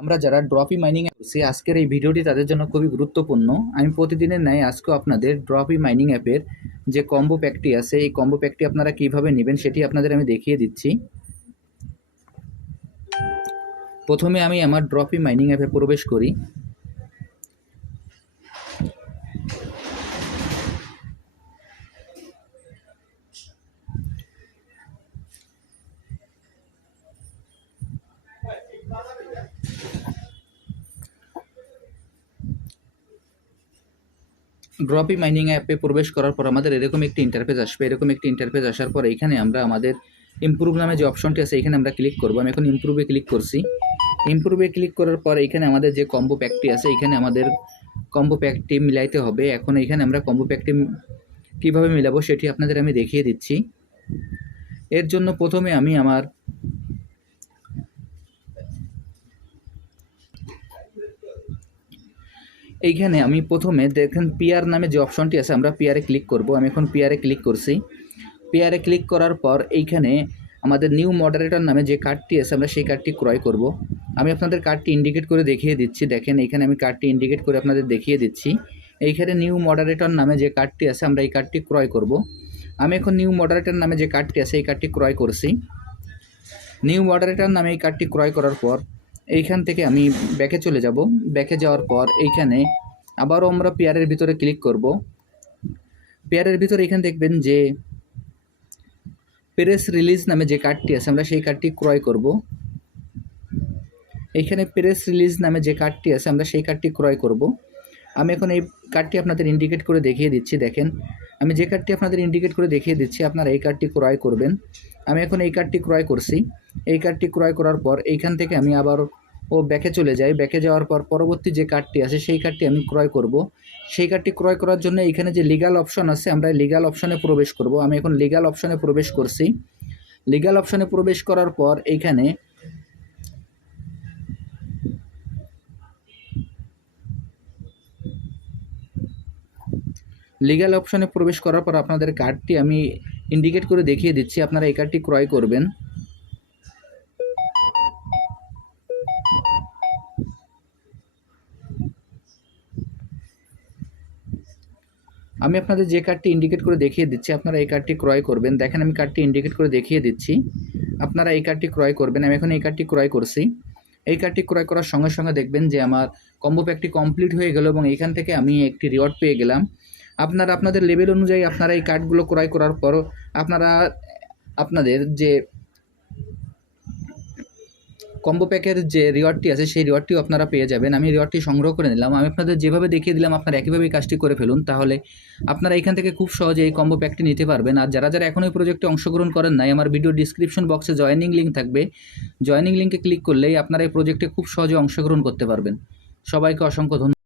আমরা যারা ড্রপি মাইনিং করছি আজকের এই ভিডিওটি তাদের জন্য খুবই গুরুত্বপূর্ণ। আমি প্রতিদিনের ন্যায় আজকেও আপনাদের ড্রপি মাইনিং অ্যাপের যে কম্বো প্যাকটি আছে, এই কম্বো প্যাকটি আপনারা কীভাবে নেবেন সেটি আপনাদের আমি দেখিয়ে দিচ্ছি। প্রথমে আমি আমার ড্রপি মাইনিং অ্যাপে প্রবেশ করি। ড্রপি মাইনিং অ্যাপে প্রবেশ করার পর আমাদের এরকম একটি ইন্টারফেস আসবে। এরকম একটি ইন্টারফেস আসার পর এখানে আমরা আমাদের ইমপ্রুভ নামে যে অপশনটি আছে এখানে আমরা ক্লিক করব। আমি এখন ইমপ্রুভে ক্লিক করছি। ইমপ্রুভে ক্লিক করার পর এখানে আমাদের যে কম্বো প্যাকটি আছে এখানে আমাদের কম্বো প্যাকটি মিলাইতে হবে। এখন এখানে আমরা কম্বো প্যাকটি কীভাবে মিলাবো সেটি আপনাদের আমি দেখিয়ে দিচ্ছি। এর জন্য প্রথমে আমি আমার এইখানে আমি প্রথমে দেখেন পিয়ার নামে যে অপশনটি আছে, আমরা পিয়ারে ক্লিক করব। আমি এখন পিয়ারে ক্লিক করছি। পিয়ারে ক্লিক করার পর এইখানে আমাদের নিউ মডারেটর নামে যে কার্ডটি আছে, আমরা সেই কার্ডটি ক্রয় করব। আমি আপনাদের কার্ডটি ইন্ডিকেট করে দেখিয়ে দিচ্ছি। দেখেন, এইখানে আমি কার্ডটি ইন্ডিকেট করে আপনাদের দেখিয়ে দিচ্ছি। এইখানে নিউ মডারেটর নামে যে কার্ডটি আছে, আমরা এই কার্ডটি ক্রয় করব। আমি এখন নিউ মডারেটর নামে যে কার্ডটি আছে, এই কার্ডটি ক্রয় করছি। নিউ মডারেটর নামে এই কার্ডটি ক্রয় করার পর এইখান থেকে আমি ব্যাকে চলে যাব। ব্যাকে যাওয়ার পর এইখানে আবারও আমরা পেয়ারের ভিতরে ক্লিক করব। পেয়ারের ভিতরে এখানে দেখবেন যে প্রেস রিলিজ নামে যে কার্ডটি আছে, আমরা সেই কার্ডটি ক্রয় করব। এইখানে প্রেস রিলিজ নামে যে কার্ডটি আছে, আমরা সেই কার্ডটি ক্রয় করব। আমি এখন এই কার্ডটি আপনাদের ইন্ডিকেট করে দেখিয়ে দিচ্ছি, দেখেন। আমি যে কার্ডটি আপনাদের ইন্ডিকেট করে দেখিয়ে দিচ্ছি, আপনারা এই কার্ডটি ক্রয় করবেন। আমি এখন এই কার্ডটি ক্রয় করছি। এই কার্ডটি ক্রয় করার পর এইখান থেকে আমি আবার ও ব্যাকে চলে যাই ব্যাকে যাওয়ার পর পরবর্তী যে কার্ডটি আছে, সেই কার্ডটি আমি ক্রয় করব। সেই কার্ডটি ক্রয় করার জন্য এখানে যে লিগাল অপশন আছে, আমরা লিগাল অপশনে প্রবেশ করব। আমি এখন লিগাল অপশনে প্রবেশ করছি। লিগাল অপশনে প্রবেশ করার পর এইখানে লিগ্যাল অপশনে প্রবেশ করার পর আপনাদের কার্ডটি আমি ইন্ডিকেট করে দেখিয়ে দিচ্ছি। আপনারা এই কার্ডটি ক্রয় করবেন। আমি আপনাদের যে কার্ডটি ইন্ডিকেট করে দেখিয়ে দিচ্ছি, আপনারা এই কার্ডটি ক্রয় করবেন। দেখেন, আমি কার্ডটি ইন্ডিকেট করে দেখিয়ে দিচ্ছি। আপনারা এই কার্ডটি ক্রয় করবেন। আমি এখন এই কার্ডটি ক্রয় করছি। এই কার্ডটি ক্রয় করার সঙ্গে সঙ্গে দেখবেন যে আমার কম্বো প্যাকটি কমপ্লিট হয়ে গেল এবং এখান থেকে আমি একটি রিওয়ার্ড পেয়ে গেলাম। আপনারা, আপনাদের লেভেল অনুযায়ী আপনারা এই কার্ডগুলো ক্রয় করার পর আপনারা, আপনাদের যে কম্বো প্যাকের যে রিওয়ার্ডটি আছে, সেই রিওয়ার্ডটিও আপনারা পেয়ে যাবেন। আমি রিওয়ার্ডটি সংগ্রহ করে নিলাম। আমি আপনাদের যেভাবে দেখিয়ে দিলাম, আপনারা একইভাবে এই কাজটি করে ফেলুন। তাহলে আপনারা এখান থেকে খুব সহজে এই কম্বো প্যাকটি নিতে পারবেন। আর যারা যারা এখন এই প্রজেক্টে অংশগ্রহণ করেন নাই, আমার ভিডিও ডিসক্রিপশন বক্সে জয়নিং লিঙ্ক থাকবে। জয়নিং লিঙ্কে ক্লিক করলেই আপনারা এই প্রজেক্টে খুব সহজে অংশগ্রহণ করতে পারবেন। সবাইকে অসংখ্য ধন্যবাদ।